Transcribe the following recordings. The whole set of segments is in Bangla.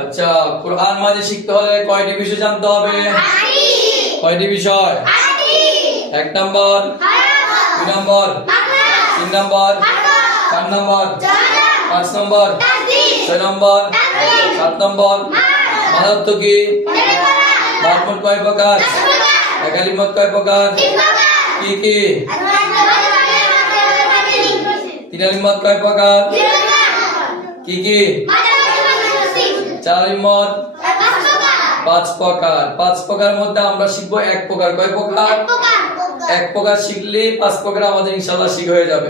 আচ্ছা, কোরআন মাজিদ শিখতে হলে কয়টি বিষয় জানতে হবে? কয়টি বিষয়? 1 নম্বর, 2 নম্বর, 3 নম্বর, 4 নম্বর, 5 নম্বর, 6 নম্বর, 7 নম্বর। মাদার তো কি? বারমুট কয় প্রকার? একালিমত কয় প্রকার? কি কি? তিনালিমত কয় প্রকার? কি কি? চারিমত 5 প্রকার। 5 প্রকার মধ্যে আমরা শিখবো 1 প্রকার। কয় প্রকার? 1 প্রকার শিখলে 5 প্রকার আমাদের ইনশাআল্লাহ শিখা হয়ে যাবে।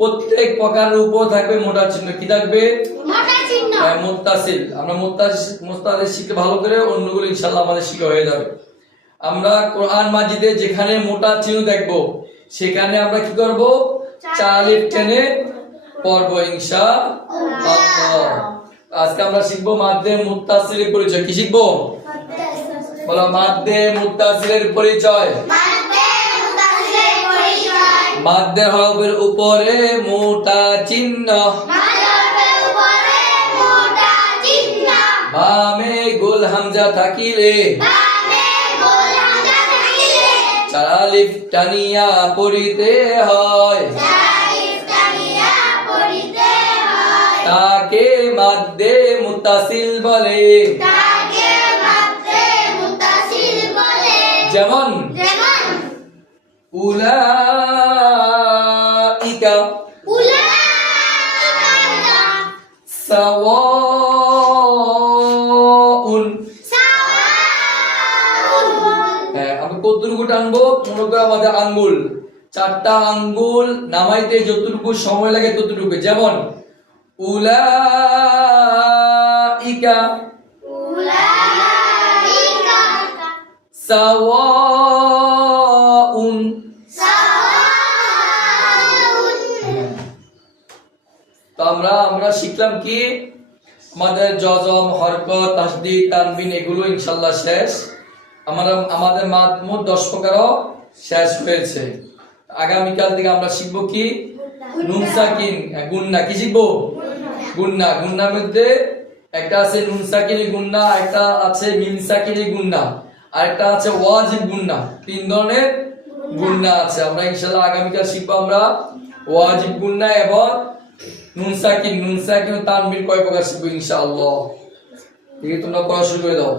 প্রত্যেক প্রকারের উপর থাকবে মোটা চিহ্ন। কি থাকবে? মোটা চিহ্ন। মুত্তাসিল। আমরা মুত্তাসিল শিখে ভালো করে অন্যগুলো ইনশাআল্লাহ আমাদের শিখা হয়ে যাবে। আমরা কোরআন মাজিদে যেখানে মোটা চিহ্ন দেখব সেখানে আমরা কি করব? 4 আলিফ টেনে পড়ব ইনশাআল্লাহ। আজকে আমরা শিখবো মাদ্দে মুত্তাসিলের পরিচয়। কি শিখবো? বলো, মাদ্দে মুত্তাসিলের পরিচয়। মাদ্দের হরফের উপরে মোটা চিহ্ন, বামে গোল হামজা থাকিলে 4 আলিফ টানিয়া পড়িতে হয়, তাকে মাদ্দে মুত্তাসিল বলে। যেমন উলাইকা সাওয়াউন। আমি কতটুকু টানবো? মনে করো আমাদের আঙ্গুল, 4টা আঙ্গুল নামাইতে যতটুকু সময় লাগে ততটুকু। যেমন উলাইকা সাওয়াউন। তো আমরা শিখলাম কি? আমাদের জজম, হরকত, তাসদীদ, তানবিন এগুলো ইনশাআল্লাহ শেষ। আমাদের মোট 10 প্রকারও শেষ হয়েছে। আগামীকাল থেকে আমরা শিখবো কি? নুন সাকিন, গুন্না। কি শিখবো? গুন্না। গুন্নার মধ্যে একটা আছে নুন সাকিনি গুন্না, একটা আছে মিম সাকিনি গুন্না, আর একটা আছে ওয়াজিব গুন্না। 3 ধরনের গুন্না আছে। আমরা ইনশাআল্লাহ আগামীকাল শিখবো আমরা ওয়াজিব গুন্না এবং নুন সাকিন। নুন সাকিন ও তানবির কয় প্রকার শিখবো ইনশাআল্লাহ। ঠিক আছে, তোমরা পড়া শুরু করে দাও।